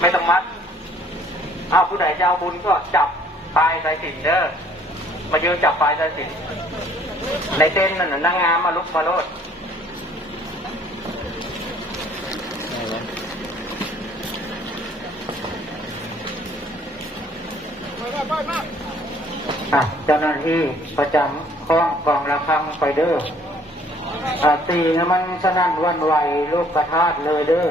ไม่ต้องมัดอ้าวผู้ใดจะเอาบุญก็จับปลายสายสินเด้อมายืนจับปลายสายสินในเต้นท์นั่นนางงามมาลุกมาโลดอะเจ้าหน้าที่ประจำคล้องกองระฆังไปเด้อตีนะมันสนั่นวันไหวลูกกระทาดเลยเด้อ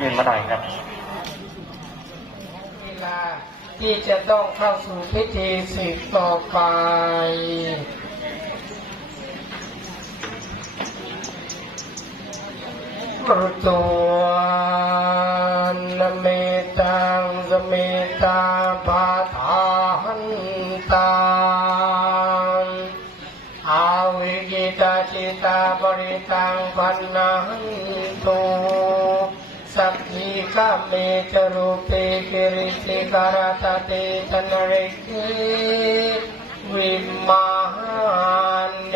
ยืนมาหน่อยครับเวลาที่จะต้องเข้าสู่พิธีสืบต่อไปปรตัวนเม เมจรูปเปกิริสิการตเตตนริกิวิมานเน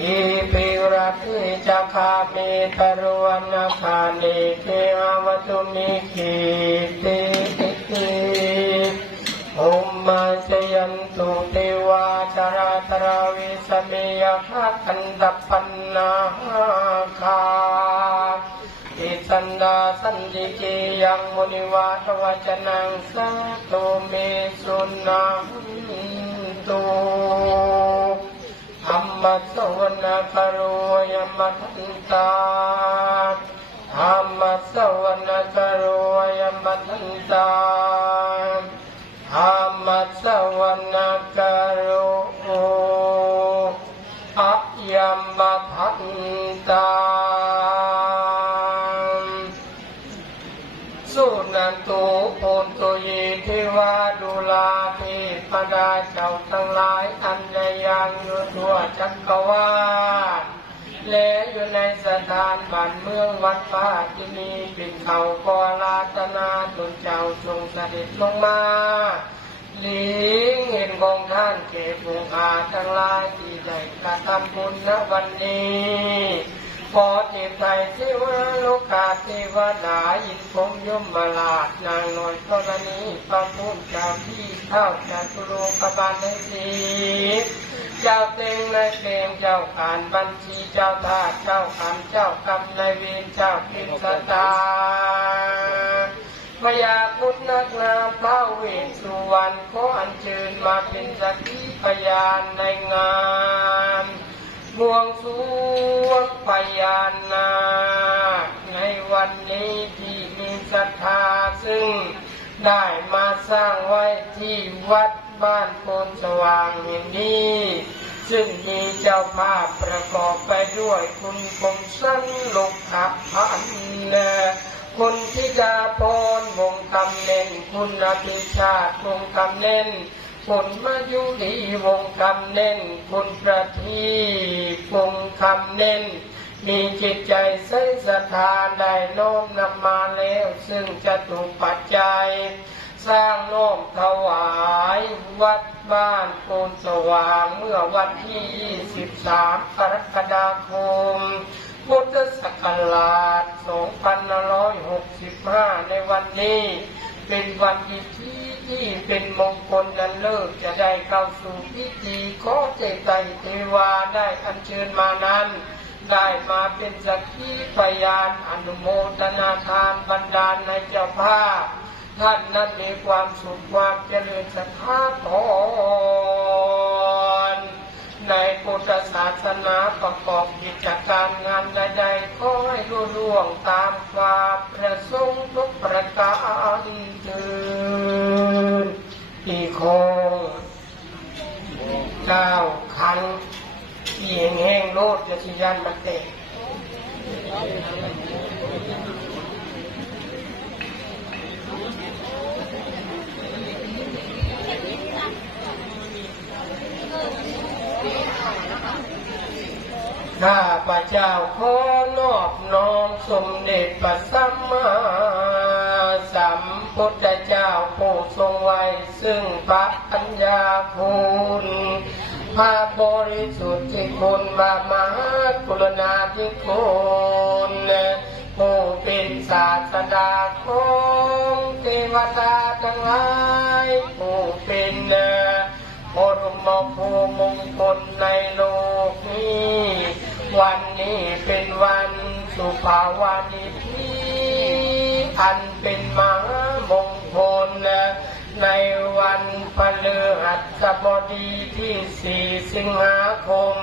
อิปิรัติจักขามิตรวันคานิเกอวตุมิขิติอุมมาจยันตุเทวาจาราตราวิสเมยคักันตปันนา นติเกยังมุนิวาทวจนังสัตโตเมสุนันตุธรรมสวนกโรยมัทันตาธรรมสวนกโรยมัทันตา สุนันตุโอนตุยีเทวาดุลาเทพดาเจ้าทั้งหลายอันใดยังอยู่ทั่วจักรวาลและอยู่ในสถานบ้านเมืองวัดป่าที่มีเป็นเขากอลาตนาตุนเจ้าทรงเสด็จลงมาหลีงเห็นของท่านเก็บผู้อาทั้งหลายที่ได้กระทำบุญณวันนี้ ขอจ็บใจที่ว่าโลกาเทวดาอินพมยมบาลาดนางนอยกรณีพระพุทธเจ้าที่เข้าจากตุโลกบาลในสีเจ้าเต็งในเต็งเจ้าการบัญชีเจ้าทาเจ้าขันเจ้ากรรมในเวรเจ้าพิสตาพยาพุทธนักนาพระเวสสุวรรณขออัญเชิญมาเป็นสักขีพยานในงานบวงสรวงานา ในวันนี้ที่มีศรัทธาซึ่งได้มาสร้างไว้ที่วัดบ้านโพนสว่างแห่งนี้ ซึ่งมีเจ้าภาพประกอบไปด้วยคุณคมสันลุกขับพันธ์คุณธิดาพรวงคำเน้นคุณอภิชาติวงคำเน้นคุณมายุรีวงคำเน้นคุณประทีปวงคำเน้น มีจิตใจใสศรัทธาได้น้มนำมาแล้ว ซึ่งจะถูกปัจจัย สร้างโน้มถวายวัดบ้านโพนสว่างเมื่อวันที่ 23 กรกฎาคม พุทธศักราช 2565 ในวันนี้ เป็นวันที่ที่เป็นมงคลนันเลิกจะได้เข้าสู่พิธีขอเจตไตเทวาได้อัญเชิญมานั้น ได้มาเป็นสักขีพยานอนุโมทนาทานบรรดาลในเจ้าภาพ ท่านนั้นมีความสุขความเจริญสถาพรในพุทธศาสนาประกอบกิจการงานใดๆขอให้รุ่ร่วงตามความประสงค์ทุกประการเถิดอีโคเก้าคัน สีแห้งโลดจะสียันมันแตกข้าพระเจ้าขอนอบน้อมสมเด็จพระสัมมาสัมพุทธเจ้าผู้ทรงไว้ซึ่งพระปัญญาคุณ พระบริสุทธิ์ที่คุณบามหากรุณาธิคุณผู้เป็นศาสดาของเทวดาทั้งหลายผู้เป็นบรมภูมงคลในโลกนี้ วันนี้เป็นวันสุภาวานิพีอันเป็นมหามงคลในวันพฤหัสบ ดีที่สี่สิงหาคม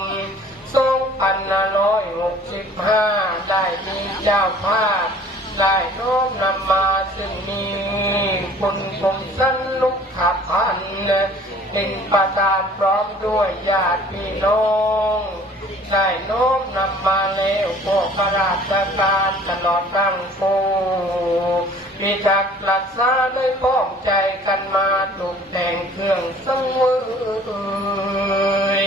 สองพันร้อยหกสิบห้าได้มีเจ้าภาพได้น้อมนำมาซึ่งมีคุณคมสันลุกขับพันเป็นประธานพร้อมด้วยญาติพี่น้องได้น้อมนำมาแล้วพวกข้าราชการตลอดตั้งปูมี จักหลักษาได้พ้องใจกันมาตกแต่งเครื่องสังเวย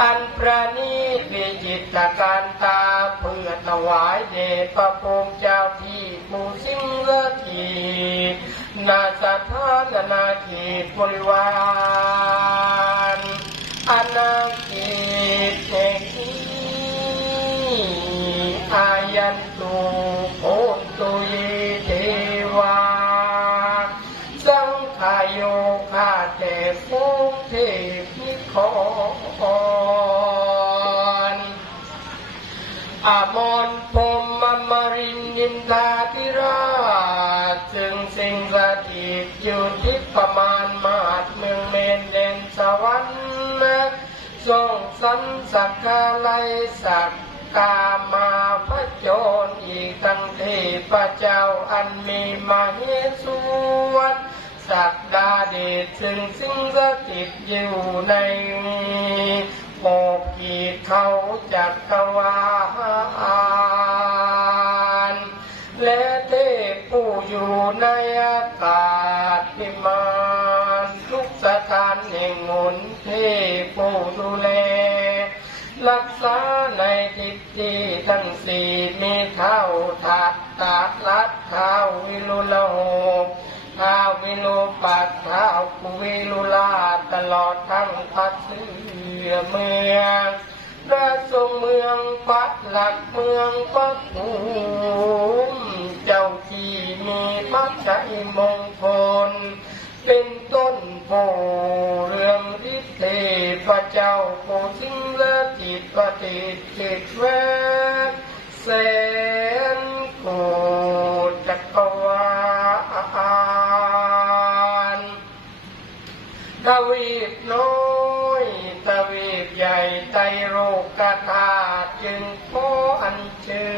อันประนีตวิจิตการตาเพื่อถวายเดชพระภูมิเจ้าที่ผู้สิงห์ทีนาสถานนาเขตบริวาร อมนพรหมมรินทร์นินทาธิราชจึงสิ่งสถิตอยู่ที่ประมาณมาดเมืองเมนเดนสวรรค์ทรงสันสักกาไลสักกามาพระโจรอีกตั้งเทพเจ้าอันมีมาเหสุวัตสักดาเดชซึ่งสิ่งสถิตอยู่ในโอกีเขาจักรวาล ษาในทิศที่ทั้งสี่มีเท้าทัตตาลัดเท้าวิลุโลกท้าววิรูปัสท้าวกุวิลุลาตลอดทั้งพัดเสือเมืองพระทรงเมืองปัดหลักเมืองปักภูมิเจ้าที่มีมัจจัยมงคล เป็นต้นโพ เรื่องทิเทพเจ้าโพสิงและจิตปฏิจิตแวกแสนโกฏจักรวาลทวีปน้อยทวีปใหญ่ไตรโลกธาตุจึงขออัญเชิ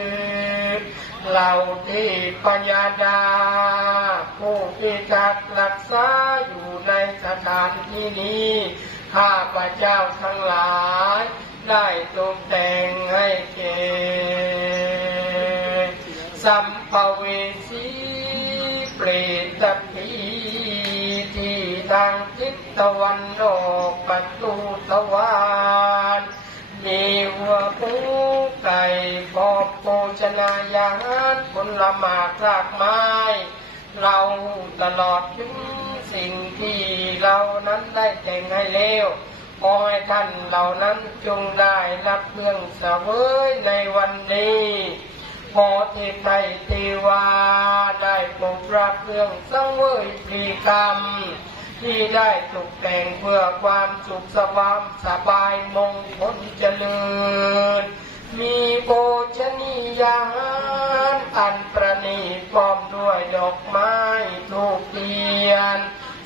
ญเหล่าที่ปัญญาดา ผู้พิทักษ์รักษาอยู่ในสถานที่นี้ ข้าพระเจ้าทั้งหลาย ได้ตกแต่งให้แก่สัมภเวสีเปรตผีที่ทางทิศตะวันออกประตูสวรรค์มีหัวปูไก่ปอบโภชนายาหารผลหมากรากไม้ เราตลอดถึงสิ่ง เรานั้นได้แต่งให้แล้วขอให้ท่านเหล่านั้นจงได้รับเรื่องเสวยในวันนี้พอเทพไทยเทวาได้โปกรับเรื่องสังเวยพรีกรรม ที่ได้ตกแต่งเพื่อความสุขสวามสบายมงคลเจริญ มีโภชนียาหารอันประณีตพร้อมด้วยดอกไม้ทูกเทียน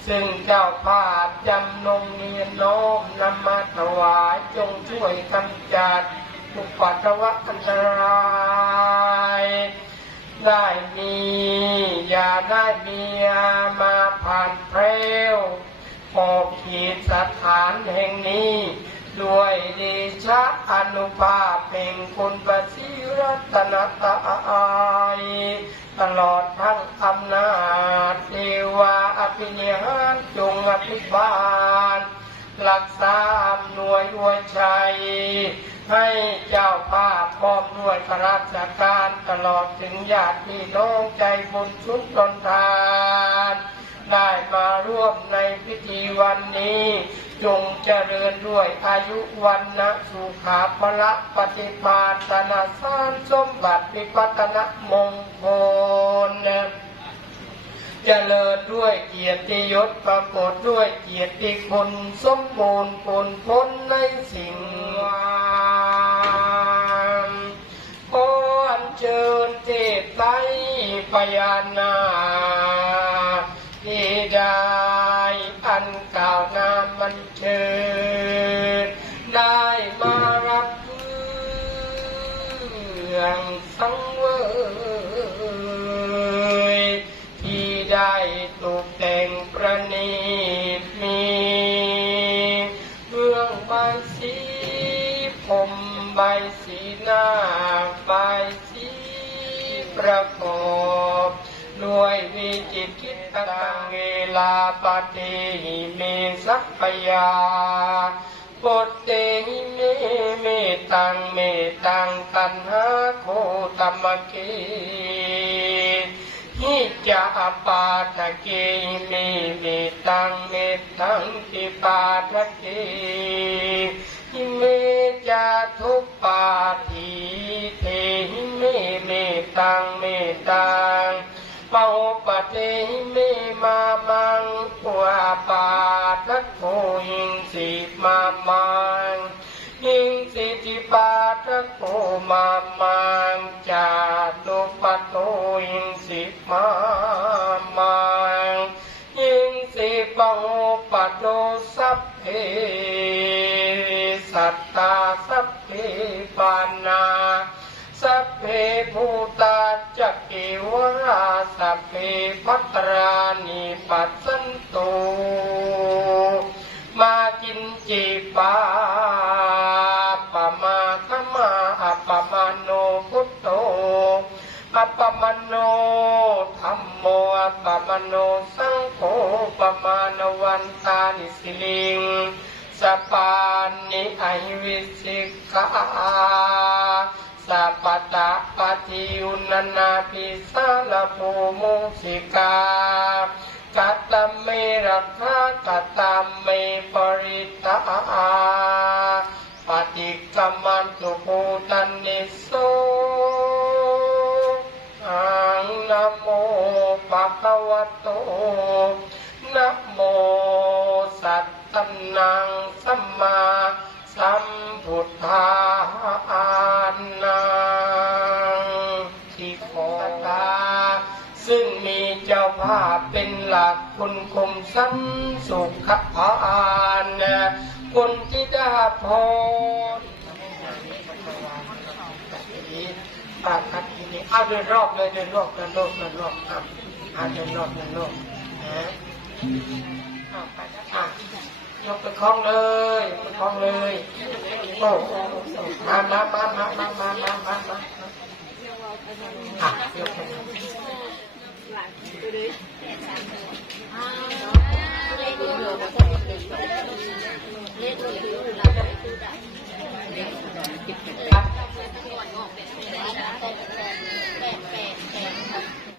ซึ่งเจ้าภาพจำนงเนียนน้อมนำมาถวายจงช่วยกำจัดทุกปัตวะอันตรายได้มีอย่าได้มีมาผ่านเพรวขอบขีดสถานแห่งนี้ ด้วยเดชะอนุภาพแห่งคุณประสิรัตนตายตลอดทั้งอำนาจาอภินิหารจงอภิบาลรักษาอำนวยอวยชัย ให้เจ้าภาพพร้อมด้วยข้าราชการตลอดถึงญาติพี่น้องใจบุญชุนตนทาน ได้มาร่วมในพิธีวันนี้ จงเจริญด้วยอายุวันนะสุขาพละปฏิปาตนาสารสมบัติวิปัตนมงคล เจริญด้วยเกียรติยศปรากฏด้วยเกียรติคุณสมบูรณ์ผลพ้นในสิ่งวามขออัญเชิญเทพไตพญานาคที่ได้อันกล่าวนามันเชิญ ลาปฏิหิเมสัพพยาปตเตหิเมเมตังเมตังตันหาโคตมะเกหิจาปาทะเกเมเมตังเมตังติปาทะเกหิเมจาทุปาทีเทหิเมเมตังเมตังปะโอปะเทหิเมมามา ปาทัโคหิงสิมามังหิงสิจิปาทะโกมา วราสัพเพพัตรานิปัสสันโตมากินจีปาปะมาคมาอัปปะมาโนพุทโธอัปปะมโนธรรมโมอัปปะมโนสังโฆปะมาณวันตานิสิลิงสปานิไอวิสิกาสัพพตะ ปฏิยุนนาปิสาลภูมุสิกากัตตเมรักขากัตตเมปริตาปฏิกรรมันตุภูตันนิโสอังนะโมปะคะวะโตนะโมสัตตนัง เป็นหลักคุณคมสันสุขภานคุณทิดาพรปากคัดทีนี้เอาเดินรอบเลยเดินรอบเดินรอบเดินรอบครับเอาเดินรอบเดินรอบนะเอาไปนะอะยกไปคล้องเลยไปคล้องเลยโอ้มามามามามามามามามาอะยกไป ค่ะดูดิอ่าไล่ดูดูไล่ดูดูไล่ดูดูไล่ดูดูไล่ดูดูไล่ดูดูไล่ดูดูไล่ดูดูไล่ดูดูไล่ดูดูไล่ดูดู